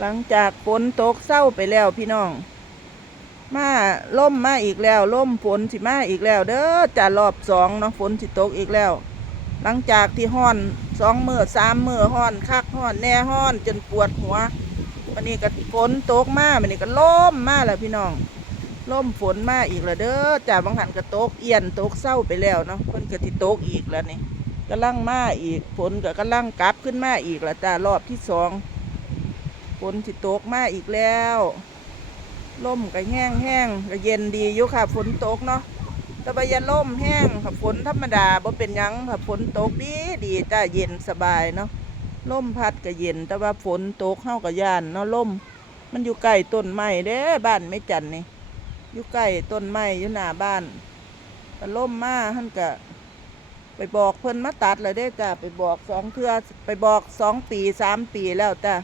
หลังจากฝนตกเศร้าไปแล้วพี่น้อง มาล่มมาอีกแล้วล่มฝนสิมาอีกแล้ว เด้อจะรอบสองเนาะฝนสิตกอีกแล้ว หลังจากที่ห้อนสองมือสามมือห้อนคักห้อนแน่ห้อนจนปวดหัววันนี้ก็ฝนตกมาวันนี้ก็ล่มมาแล้วพี่น้องล่มฝนมาอีกแล้วเด้อจ่าบางหันก็ตกเอียนตกเศร้าไปแล้วเนาะเพิ่นก็สิตกอีกแล้วนี่กำลังมาอีกฝนก็กำลังกลับขึ้นมาอีกแล้วจ้ารอบที่สอง ฝนสิตกมาอีกแล้วล่มก็แห้งแห้งก็เย็นดีอยู่ค่ะฝนตกเนาะแต่ว่าอย่าล่มแห้งค่ะฝนธรรมดาบ่เป็นยังค่ะฝนตกดีดีจ้าเย็นสบายเนาะลมพัดก็เย็น แต่ว่าฝนตกเฮาก็ย่านเนาะลมมันอยู่ใกล้ต้นไม้เด้บ้านไม่จันนี่อยู่ใกล้ต้นไม้อยู่หน้าบ้านก็ล่มมาท่านก็ไปบอกเพิ่นมาตัดเลยเด้จ้าไปบอกสองเทือไปบอกสองปีสามปีแล้วจ้า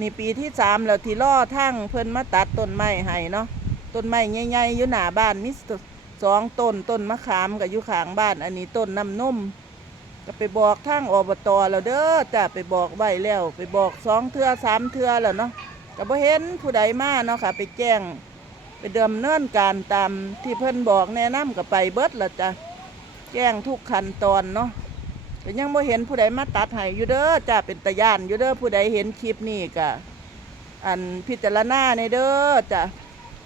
นี่ปีที่สามแล้วที่ล่อทั้งเพิ่นมาตัดต้นไม้ให้เนาะต้นไม้ใหญ่ๆอยู่หน้าบ้านมิสอร์สองต้นต้นมะขามกับอยู่ข้างบ้าน อันนี้ต้นน้ำนุ่มก็ไปบอกทางอบตแล้วเด้อจ้ะไปบอกไว้แล้ว ไปบอกสองเทือสามเทือแล้วเนาะก็บ่เห็นผู้ใดมาเนาะค่ะ ไปแจ้ง ไปเดิมเนินการตามที่เพิ่นบอกแนะนำก็ไปเบิดล้วจ้ะแจ้งทุกขั้นตอนเนาะ ก็ยังบ่เห็นผู้ใดมาตัดให้อยู่เด้อจ้ะเป็นตะย่านอยู่เด้อผู้ใดเห็นคลิปนี้ก็อันพิจารณาในเด้อจ้ะ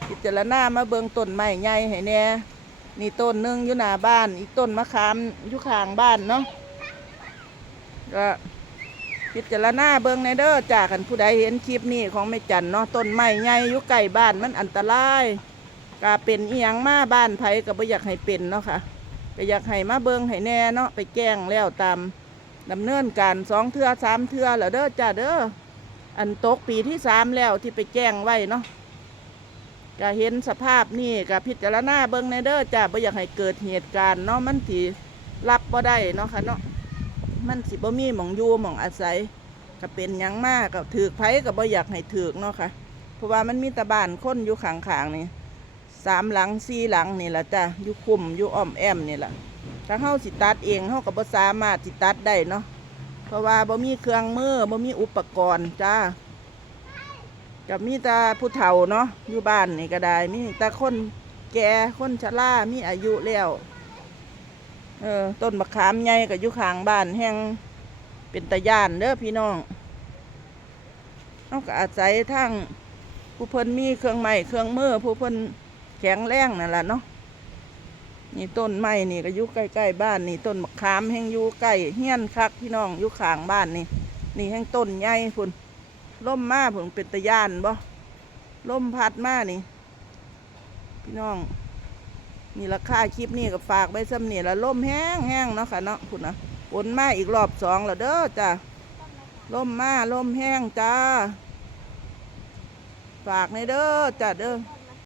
พิจารณามาเบิ่งต้นไม้ใหญ่ให้แน่นี่ต้นหนึงอยู่หน้าบ้าน อีกต้นมะขามอยู่ข้างบ้านเนาะก็พิจารณาเบิ่งในเด้อจากันผู้ใดเห็นคลิปนี้ของแม่จันเนาะต้นไม้ใหญ่อยู่ใกล้บ้านมันอันตรายก็เป็นอีหยังมาบ้านไผก็บ่อยากให้เป็นเนาะค่ะ ก็อยากให้มาเบิงให้แน่เนาะไปแจ้งแล้วตามดำเนินการสองเทือสามเทือแล้วเด้อจ้าเด้ออันตกปีที่สามแล้วที่ไปแจ้งไว้เนาะก็เห็นสภาพนี่ก็พิจารณาเบิงในเด้อจ้าบ่อยากให้เกิดเหตุการณ์เนาะมันสิรับบ่ได้เนาะค่ะเนาะมันสิบ่มีหม่องอยู่หม่องอาศัยก็เป็นหยังมากก็ถือไผก็บ่อยากให้ถือเนาะค่ะ เพราะว่ามันมีตะบานคนอยู่ข้างๆนี่ สามหลังสี่หลังนี่แหละจ้ะอยู่คุมอยู่อ้อมแอมนี่แหละถ้าเฮาสิตัดเองเฮาก็บ่สามารถสิตัดได้เนาะเพราะว่าบ่มีเครื่องมือบ่มีอุปกรณ์จ้ากับมีตาผู้เฒ่าเนาะอยู่บ้านนี่ก็ได้ มีตาคนแก่คนชรามีอายุแล้วเออต้นมะขามใหญ่ก็อยู่ข้างบ้านแห้งเป็นตะย่านเด้อพี่น้องเขาก็อาศัยทั้งผู้เพิ่นมีเครื่องไม้เครื่องมือผู้เพิ่น ข็งแรงนั่นแหละเนาะนี่ต้นไม้นี่ก็อยู่ใกล้ๆบ้านนี่ต้นมะขามแห้งอยู่ใกล้เฮี้ยนคักพี่น้องอยู่ข้างบ้านนี่ นี่แห้งต้นใหญ่พุ่นล่มมาผมเป็นตะยานบ่ล่มพัดมานี่ พี่น้องนี่ราคาคลิปนี่ก็ฝากไว้ซ้ำนี่ละล่มแห้งแห้งเนาะค่ะเนาะคุณนะฝนมาอีกรอบสองแล้วเด้อจ้าล่มมาล่มแห้งจ้าฝากในเด้อจ้าเด้อ